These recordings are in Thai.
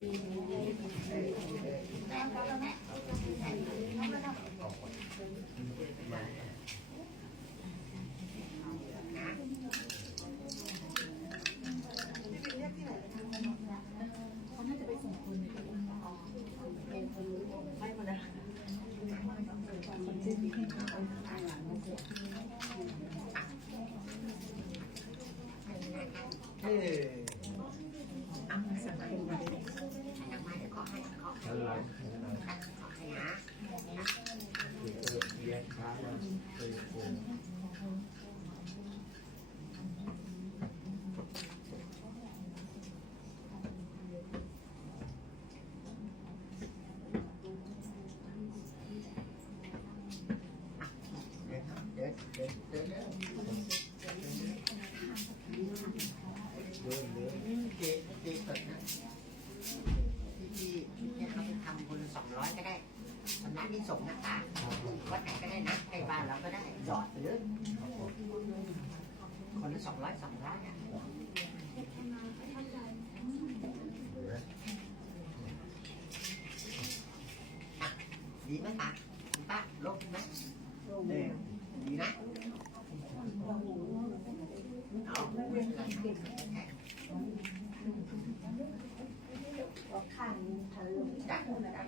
เออเดี๋ยวเดี๋ยวเดี๋ยวเดี๋ยวเดี๋ยว เจ๊เจ๊ก่อนะพี่พี่พี่เขาไปทำคนสองร้อยก็ได้สำนักที่ส่งนะคะวัดไหนก็ได้นะใกล้บ้านเราก็ได้จอดไปเลยคนละสองร้อยสองร้อยอะอะดีไหมคะคุณป้าลงไหมเออดีนะเอาไม่เป็นไร จ้ะ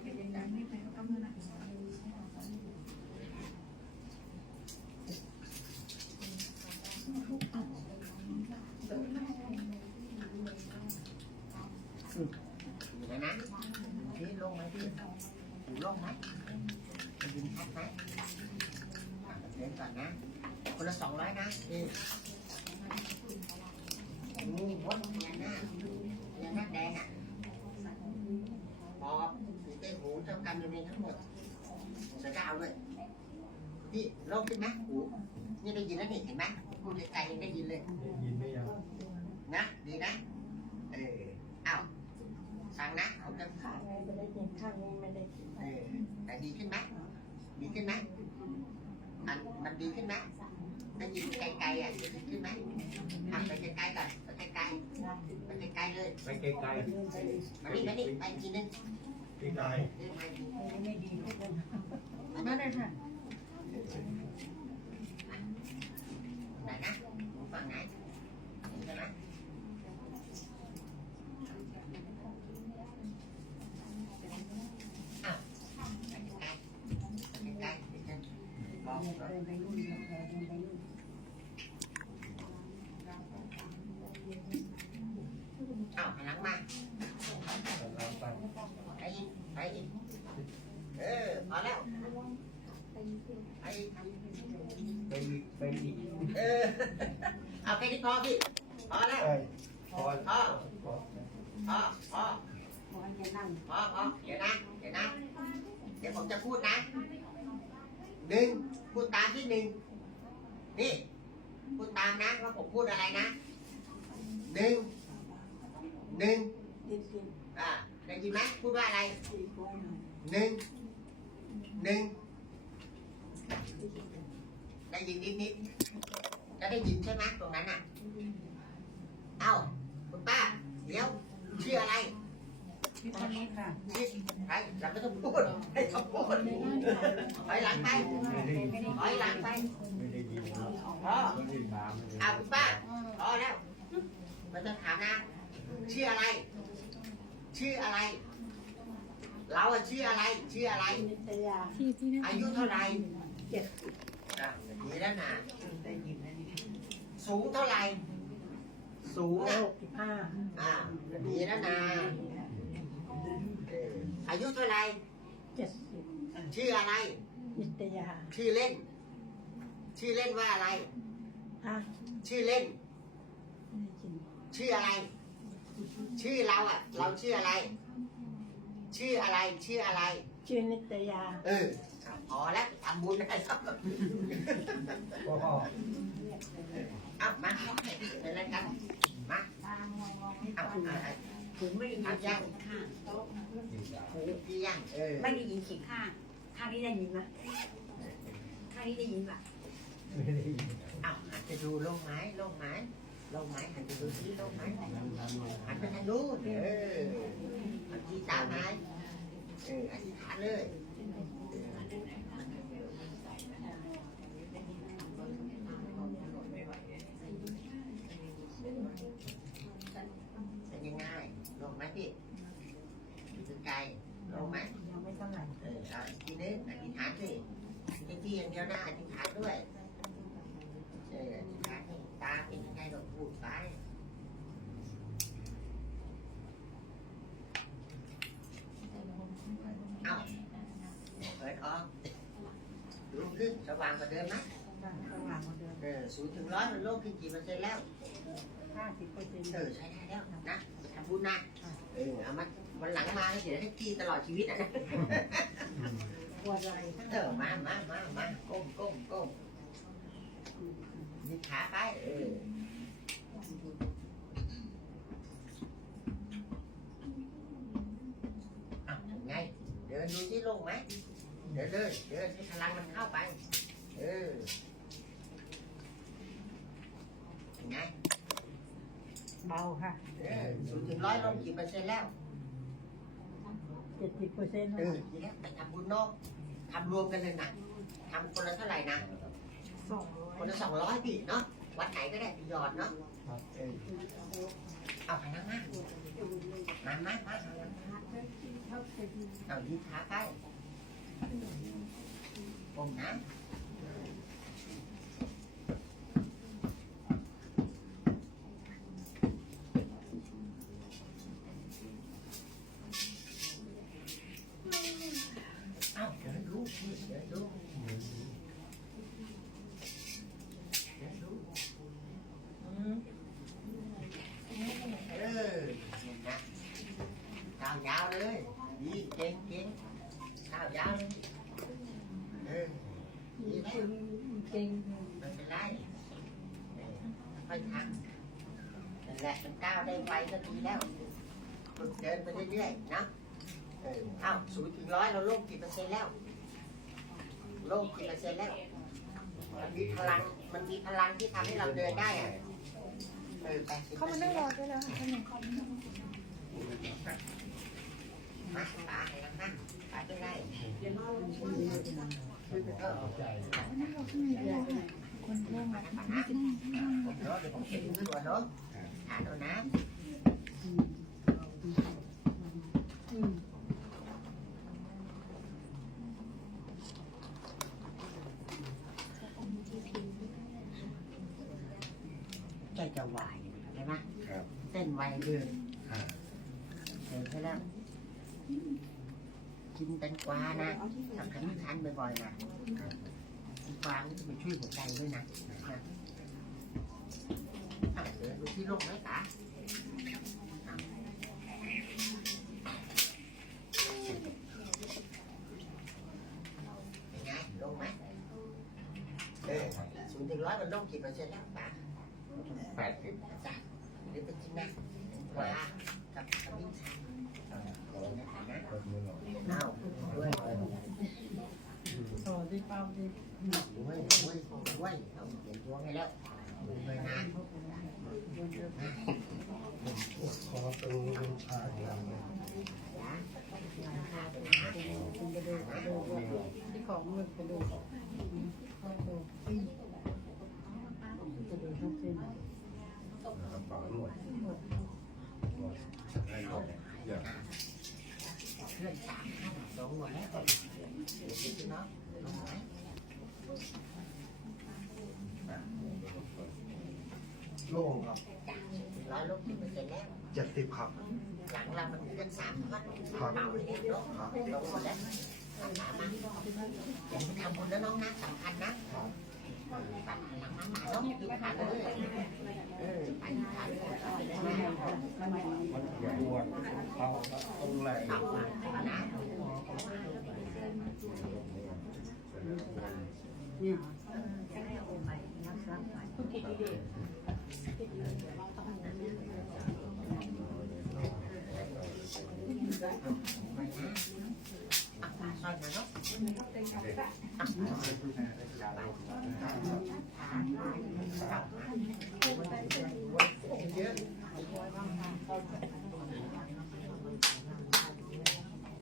อยู่ไหนนะพี่ลงไหมพี่หูลงไหมได้ยินชัดไหมอะเดี๋ยวก่อนนะ คนละสองร้อยนะนี่นี่มดพญานาคพญานาคแดงอะปอบสี เต้หูเจ้ากรรมนายเวรทั้งหมดเสือดาวเลยพี่โล่งขึ้นไหมหูนี่ได้ยินแล้วนี่เห็นไหมพูดไกลๆยังได้ยินเลยยินไม่ยังนะดีนะเออเอาฟังนะผมจะข้างนี้ไม่ได้กินข้างนี้ไม่ได้กินเออแต่ดีขึ้นไหมดีขึ้นไหมมันมันดีขึ้นไหมได้ยินไกลๆอะดีขึ้นไหมทำไปไกลๆก่อนไปไกลๆไปไกลๆเลยไปไกลมานี่มานี่ไปอีกทีนึง ๆไกลเรื่ดีไม่ดีทุกคนนั่นเลยค่ะไหนนะฝั่งไหนใช่ไหมอ้าวไปไกลๆไปไกลๆเดี๋ยวจะบอกเดินไปนู่นเดินไปนู่น อ้าวหันหลังมา ๆเราไป ไป อีกไปเออพอแล้ว ไปอีกไปอีกไปอีกเออ เอาแค่นี้พอพี่ พอแล้วพอพอ พอพอ พอขอให้จะนั่งพอพอเดี๋ยวนะ เดี๋ยวนะ เดี๋ยวผมจะพูดนะ หนึ่งพูดตามที่หนึ่งนี่ พูดตามนะว่าผมพูดอะไรนะ หนึ่ง หนึ่ง ด้ยินไหมพูดว่าอะไรตีโค้งหน่อยหนึ่งหนึ่งได้ยินนิดนิดๆจะได้ยินใช่ไหมตรงนั้นอะ เอ้าคุณป้าเดี๋ยวชื่ออะไรพี่คนนี้ค่ะชื่อใครเราไม่ต้องพูดให้เขาพูดถอยหลังไปไม่ได้ยินถอยหลังไปไม่ได้ยินพอไม่ได้ตามไม่ได้เอาคุณป้าพอแล้วไมันต้องถามนะชื่ออะไร ชื่ออะไร เราอะชื่ออะไร ชื่ออะไรนิตยาอายุเท่าไหร่เจ็ดสิบอะดีแล้วนะได้ยินนะนี่สูงเท่าไหร่ สูงหอะกสิบห้าอ่าดีแล้วนะเอออายุเท่าไหร่ เจ็ดสิบชื่ออะไร นิตยาชื่อเล่น ชื่อเล่นว่าอะไร ฮะชื่อเล่น ไม่ได้กินชื่ออะไร ชื่อเราอะ เราชื่ออะไร ชื่ออะไร ชื่ออะไร ชื่อนิตยา เออเอาพอแล้วทำบุญได้ครับก็เอามาเป็นอะไรกันมาเอาเอาเอาผมไม่ได้ยินเอาเสียย่างงข้างหูพี่ย่างเออไม่ได้ยินเสียงข้างข้างนี้ได้ยินไหมข้างนี้ได้ยินป่ะไม่ได้ยินเอาหันไปดูโล่งไม้โล่งไม้โลงไม้หันไปดูซิโล่งไม้หันไปทางนู้นเออหันที่ตาไปเอออธิษฐานเลยเป็นยังไงลงไหมพี่ถึงใจลงไหมยังไม่เท่าไหร่เอออีกทีนึงอธิษฐานสิไม่ที่อย่างเดียวนะอธิษฐานด้วยเอออธิษฐานให้ตาเป็นยังไงเราพูดไปเอาเปิดออกลุกขึ้นสว่างกว่าเดิมไหมสว่างกว่าเดิมเออศูนย์ถึงร้อยมันโลกขึ้นกี่เปอร์เซ็นต์แล้วห้าสิบเปอร์เซ็นต์เออใช้ได้แล้วนะทำบุญนะเออเอามาวันหลังมาเดี๋ยวให้กี้ตลอดชีวิตอะนะปวดไหล่ทั้งเออมามามามาก้มก้มก้ม ยืดขาไปเอออะยังไง เดินดูที่โล่งไหม เดินเลยเดินให้พลังมันเข้าไป เออยังไง เบาค่ะ เออศูนย์ถึงร้อยลงกี่เปอร์เซ็นต์แล้ว เจ็ดสิบเปอร์เซ็นต์เออทีแล้วไปทำบุญนอกทำรวมกันเลยนะทำคนละเท่าไหร่นะสองร้อย คนละสองร้อยพี่เนาะวัดไหนก็ได้พี่ยอดเนาะเออเอาไปนั่งมามามามาเอายิ้มท้าไปปมนะเอาเดินดูพี่เดินดูเดินดูอืมเออนี่นะก้าวยาวเลยดีเก่งเก่งก้าวยาวเลยเออดีแล้ว เก่ง ไม่เป็นไรเออค่อยทำนั่นแหละมันก้าว ได้ไวก็ดีแล้วฝึกเดินไปเรื่อยๆนะเออเอ้าศูนย์ถึงร้อยเราโล่งกี่เปอร์เซ็นต์แล้วโล่งกี่เปอร์เซ็นต์แล้วมันมีพลังมันมีพลังที่ทำให้เราเดินได้อะเออแปดสิบเขามานั่งรอด้วยแล้วค่ะท่านหนึ่งมาปาให้ลังนั่งปาไปได้เออใจคนเริ่มมามานะมานะผมเนาะเดี๋ยวผมเขียนมือตัวเนาะ อ่านเอานะอืมใจจะไหวใช่ไหมครับเต้นไวเดินเดินไปแล้วกินแตงกวานะทำขมิ้นชันบ่อยๆนะแตงกวามันจะไปช่วยหัวใจด้วยนะนะอะเดินดูที่โลกไหมตาอะเป็นไงโลงไหมเออศูนย์ถึงร้อยมันโลงกี่เปอร์เซ็นต์แล้วตาแปดสิบจ้ะหรือเป็นจริงนะปลากับขมิ้นชันเอาเอาด้วยต่อที่เป้าที่ด้วยด้วยด้วยเอาเขียนดวงให้แล้วด้วยนะ ขอตัวชาด จ้ะ เป็นกระดูกกระดูก ที่ของมันกระดูกกระดูกปิ้งกระดูกทั้งเส้นกระเป๋าหนวดให้หมดอย่าเพื่อนสามท่าสองหัวแล้วเดี๋ยวคิดเนะโล่งครับร้อยลูกสิบเปอร์เซ็นต์แล้วเจ็ดสิบครับ หลังเรามันเพื่อนสามท่อนเป่าเลย เนามดแล้วทำสามมาอย่าไปทำบุญแล้วน้องนะสำคัญนะตัดหลังน้ำหมาต้องกินขาเลยเออไปขาเลยเอาไปเลยนะมันอย่าปวดเขาตรงไหนเอามานะเนี่ยซ อยนะเนาะเยอะ